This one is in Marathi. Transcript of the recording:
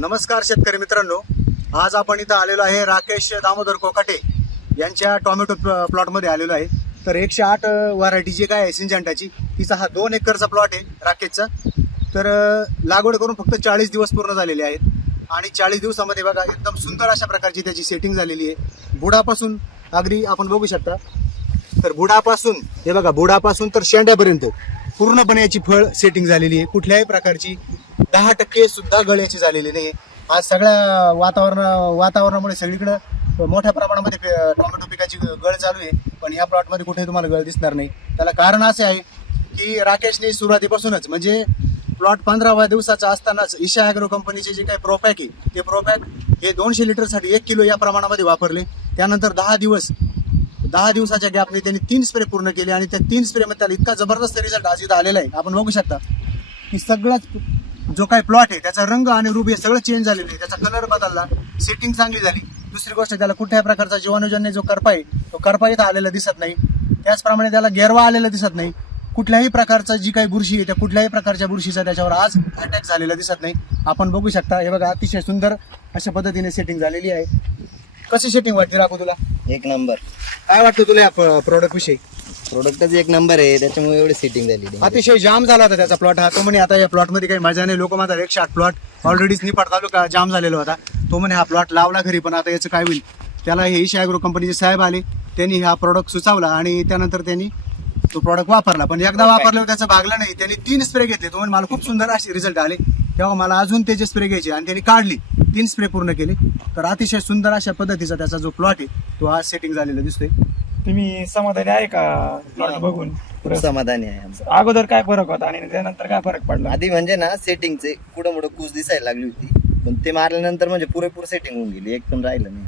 नमस्कार शेतकरी मित्रांनो, आज आपण इथं आलेलो आहे राकेश दामोदर कोकाटे यांच्या टोमॅटो प्लॉटमध्ये आलेलो आहे. तर 108 व्हरायटी जी काय आहे सिंजंटाची, तिचा हा 2 एकरचा प्लॉट आहे राकेशचा. तर लागवड करून फक्त 40 दिवस पूर्ण झालेले आहेत आणि 40 दिवसामध्ये बघा एकदम सुंदर अशा प्रकारची त्याची सेटिंग झालेली आहे. बुडापासून अगदी आपण बघू शकता, तर बुडापासून हे बघा, बुडापासून तर शेंड्यापर्यंत पूर्णपणे याची फळ सेटिंग झालेली आहे. कुठल्याही प्रकारची 10% सुद्धा गळ्याची झालेली नाही. आज सगळ्या वातावरणामुळे सगळीकडे मोठ्या प्रमाणामध्ये टोमॅटो पिकाची गळ चालू आहे, पण या प्लॉटमध्ये कुठेही तुम्हाला गळ दिसणार नाही. त्याला कारण असे आहे की राकेशने सुरुवातीपासूनच म्हणजे प्लॉट 15व्या दिवसाचा असतानाच ईशा ॲग्रो कंपनीचे जे काही प्रोपॅक आहे ते प्रोपॅक हे 200 लिटरसाठी 1 किलो या प्रमाणामध्ये वापरले. त्यानंतर 10 दिवसाच्या गॅपने त्यांनी 3 स्प्रे पूर्ण केले आणि त्या 3 स्प्रेमध्ये त्याला इतका जबरदस्त रिझल्ट आज इथं आलेला आहे. आपण बघू शकता की सगळाच जो काही प्लॉट आहे त्याचा रंग आणि रूप हे सगळं चेंज झालेलं आहे. त्याचा कलर बदलला, सेटिंग चांगली झाली. दुसरी गोष्ट, त्याला कुठल्याही प्रकारचा जीवाणूजन्य जो करपा आहे तो करपा इथं आलेला दिसत नाही. त्याचप्रमाणे त्याला गेरवा आलेला दिसत नाही. कुठल्याही प्रकारचा जी काही बुरशी आहे त्या कुठल्याही प्रकारच्या बुरशीचा त्याच्यावर आज अटॅक झालेला दिसत नाही. आपण बघू शकता, हे बघा अतिशय सुंदर अशा पद्धतीने सेटिंग झालेली आहे. कशी सेटिंग वाटते राखू तुला? एक नंबर. काय वाटतं तुला या प्रोडक्ट विषयी? प्रोडक्टच एक नंबर आहे, त्याच्यामुळे एवढी सेटिंग झाली. अतिशय जाम झाला होता त्याचा प्लॉट. हा तो म्हणे आता या प्लॉटमध्ये काही मजा नाही. लोक माझा 108 प्लॉट ऑलरेडीच निपाट तालुका जाम झालेला होता. तो म्हणे हा प्लॉट लावला खरी, पण आता याचं काय होईल. त्याला हे ईशा ॲग्रो कंपनीचे साहेब आले, त्यांनी हा प्रोडक्ट सुचवला आणि त्यानंतर त्यांनी तो प्रोडक्ट वापरला. पण एकदा वापरल्यावर त्याचं भागलं नाही. त्यांनी 3 स्प्रे घेतले. तो म्हणे मला खूप सुंदर असे रिझल्ट आले. तेव्हा मला अजून त्याचे स्प्रे घ्यायचे आणि त्यांनी काढली, 3 स्प्रे पूर्ण केले. तर अतिशय सुंदर अशा पद्धतीचा त्याचा जो प्लॉट आहे तो आज सेटिंग झालेला दिसतोय. तुम्ही समाधानी आहे का प्लॉट बघून? खूप समाधानी आहे आमचं. अगोदर काय फरक होता आणि त्यानंतर काय फरक पडला? आधी म्हणजे ना सेटिंगचे कुठं मोठं कूस दिसायला लागली होती, पण ते मारल्यानंतर म्हणजे पुरेपूर सेटिंग होऊन गेली, एक पण राहिलं नाही.